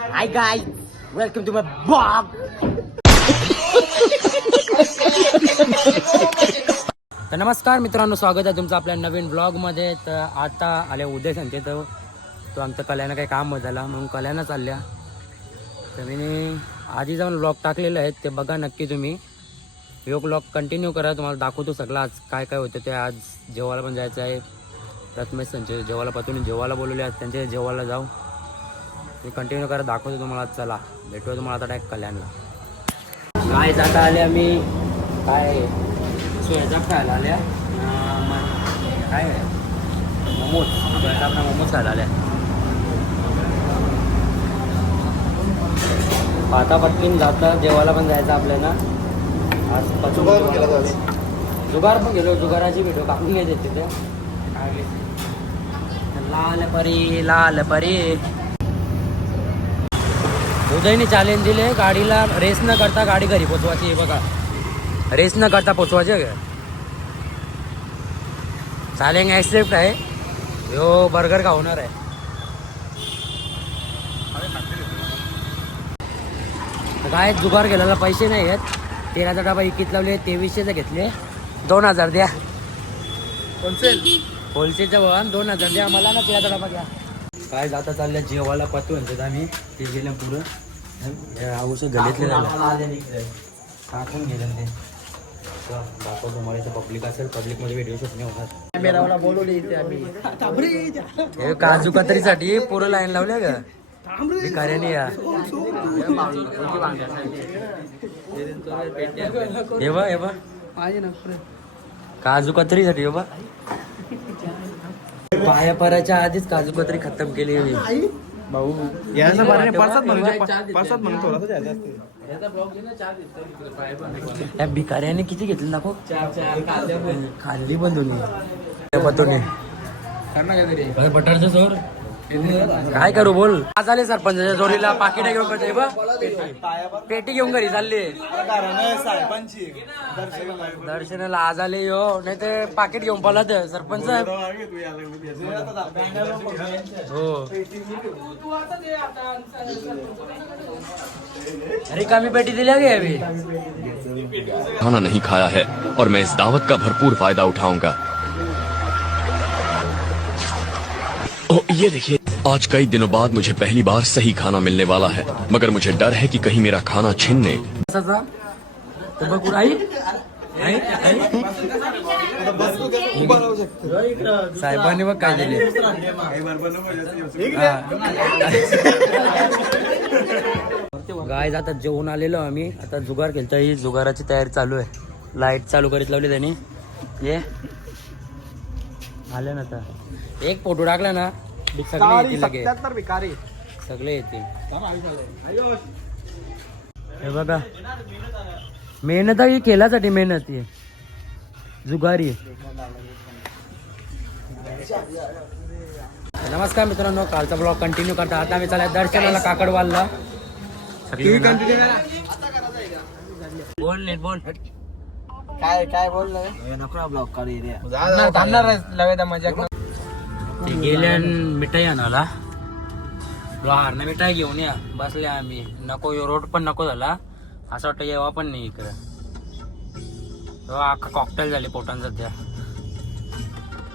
Hi guys, welcome to my vlog. तर नमस्कार मित्रांनो, स्वागत आहे तुमचं आपल्या नवीन ब्लॉगमध्ये. तर आता आल्या उद्या सांगते तो आमचं कल्याणं काही काम झाला म्हणून कल्याणं चालल्या. तर मी आधी जाऊन ब्लॉग टाकलेले आहेत, ते बघा नक्की तुम्ही. हे ब्लॉग कंटिन्यू करा, तुम्हाला दाखवतो सगळं आज काय काय होतं ते. आज जेवायला पण जायचं आहे. प्रथमेश त्यांचे जेवायला पाठवून जेवायला बोलवले आहेत, त्यांच्या जेवायला जाऊ. मी कंटिन्यू करा, दाखवतो तुम्हाला. चला भेटूया तुम्हाला आता डायरेक्ट कल्याणला. काय जाता आले आम्ही काय सोयाचा खायला आल्या. काय मोमोज, आपला मोमोज खायला आल्या. पाता पटकीन जातं, जेवायला पण जायचं आपल्याला. आज जुगार पण गेलो, जुगाराची व्हिडिओ कापून घ्यायचे तिथे. लाल परी लाल परी. उदयने चॅलेंज दिले, गाडीला रेस न करता गाडी घरी पोचवायची. हे बघा, रेस न करता पोचवायचे. चॅलेंज ॲक्सेप्ट आहे. यो बर्गर खावणार आहे. काय जुगार गेलेला पैसे नाही आहेत. 13चा डबा इकीत लावले, 2300चे घेतले. 2000 द्या. होलसेलचं भावान 2000 द्या आम्हाला ना. 13चा डबा घ्या. काय जाता चालल्या जेवायला पाहतो म्हणतात आम्ही. ते गेल्या पुरं औषध गलीतले झालं, टाकून गेलं ते. दाखवतो तुम्हाला. पब्लिक असेल, पब्लिकमध्ये व्हिडिओ शूट नाही होणार. कॅमेराला बोलवले इथे आम्ही. हे काजू कतरीसाठी पुरं लाईन लावल्या का भिकाऱ्याने. या हे बा, हे बा काजू कतरीसाठी. हे बा पाया पराच्या आधीच काजू कतरी खतम केली मी भाऊ. या भिकाऱ्याने किती घेतली दाखव. खाल्ली पण दोन्ही बटरचं जोर. काय करू बोल. आज आले सरपंचाच्या जोरीला पाकिट घेऊन करते बा. पेटी घेऊन घरी चालले दर्शनाला. आज आले यो, नाही ते पाकिट घेऊन पळत सरपंच साहेब. हो रिकामी पेटी दिल्या गे अभी. खाना नहीं खाया है और मैं इस दावत का भरपूर फायदा उठाऊंगा. ओह ये देखिए, आज कई दिनों बाद मुझे पहली बार सही खाना मिलने वाला है, मगर मुझे डर है कि कहीं मेरा खाना छीनने. साहेबांनी बघ काय दिले. गाय आता जेवून आलेलो आम्ही. आता जुगार केलता, ही जुगाराची तयारी चालू आहे. लाईट चालू करीत लावली त्यांनी. ये आले ना. आता एक फोटो टाकला ना सगळे येतील लगे. सगळे येतील. हे बघा, मेहनत आहे केल्यासाठी. मेहनत आहे जुगारी. नमस्कार मित्रांनो, कालचा ब्लॉग कंटिन्यू करता. आता आम्ही चालला दर्शनाला काकडवालला. बोल नीट बोल. काय बोललं नको ब्लॉग काढ. ते गेल्या मिठाई आणाला. हारना मिठाई घेऊन या. बसले आम्ही. नको रोड पण नको झाला. असं वाटतं येवा पण नाही इकडं. अख्खा कॉकटेल झाले पोटांचा. त्या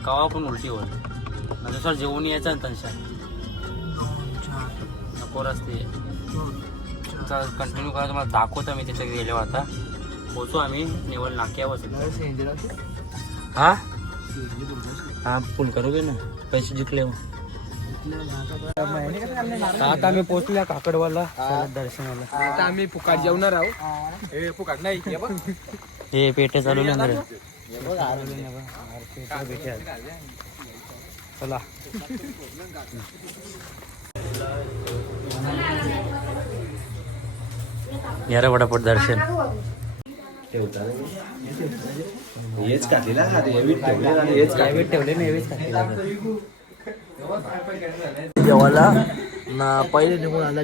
कवा पण उलटी होत. दुसरं जेवून यायचं ना तनशा. नको रस्ते कंटिन्यू करा. तुम्हाला दाखवतो मी तिथे गेलो. आता पोचू आम्ही निवड नाक्यावर. हा हा फुल करू ना, पैसे जिंकले. आता आम्ही पोचल्या काकडवाला दर्शनाला. आता आम्ही फुकाट जेवणार आहोत. हे फुकाट नाही, हे पेटे चालू नाही. चला यार पटापट दर्शन. जेवायला ना पहिले निघून आला.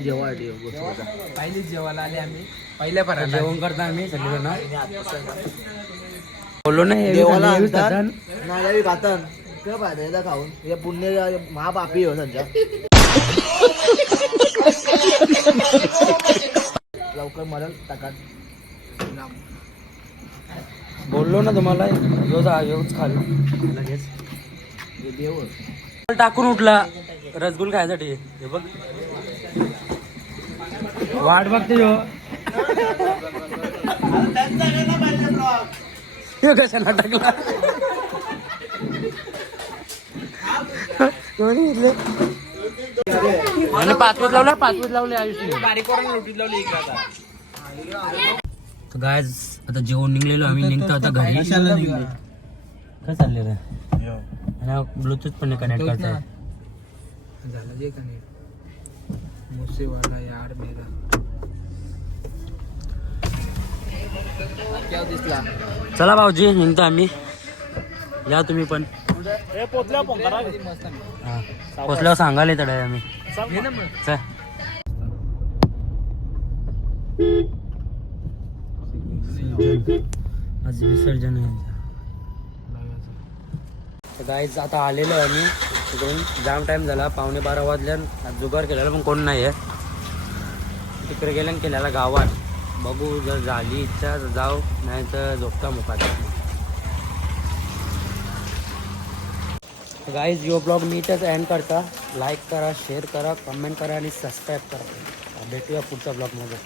पहिलीच जेवायला आले आम्ही. पहिल्या पर्यंत जेवण करता आम्ही सगळेजण. बोललो नाही जेवायला खाऊन हे पुण्य महापापी हो संजय. टाकात बोललो ना तुम्हाला योच खाल लगेच टाकून उठला रसगुल खायसाठी हे बघ वाट बघते ह्यो कशाला टाकला आणि पाचवीत लावले आयुष्य बारीक करून रोटीत लावली इकडे आता तर गाय आता जेवण निघलेलो आम्ही निघतो आता घरी काय चालले रे ब्लूटूथ पण कनेक्ट करताय झालं जे का नाही मुसेवाला यार मेरा क्या दिसला चला भाऊजी निघतो आम्ही या तुम्ही पण पोचल्यावर सांगाल तडे आम्ही चल. आज विसर्जन आहे गाईज आता आलेलो आहे आम्ही तिकडून जाम टाइम झाला 11:15 वाजल्या जुगार केलेला पण कोण नाही आहे तिकडे गेल्या केल्याला गावात बघू जर झाली इच्छा जाऊ नाही तर झोपता मुखात गाईज यो ब्लॉग मी इथेच एंड करता लाईक करा शेअर करा कमेंट करा आणि सबस्क्राईब करा भेटूया पुढच्या ब्लॉगमध्ये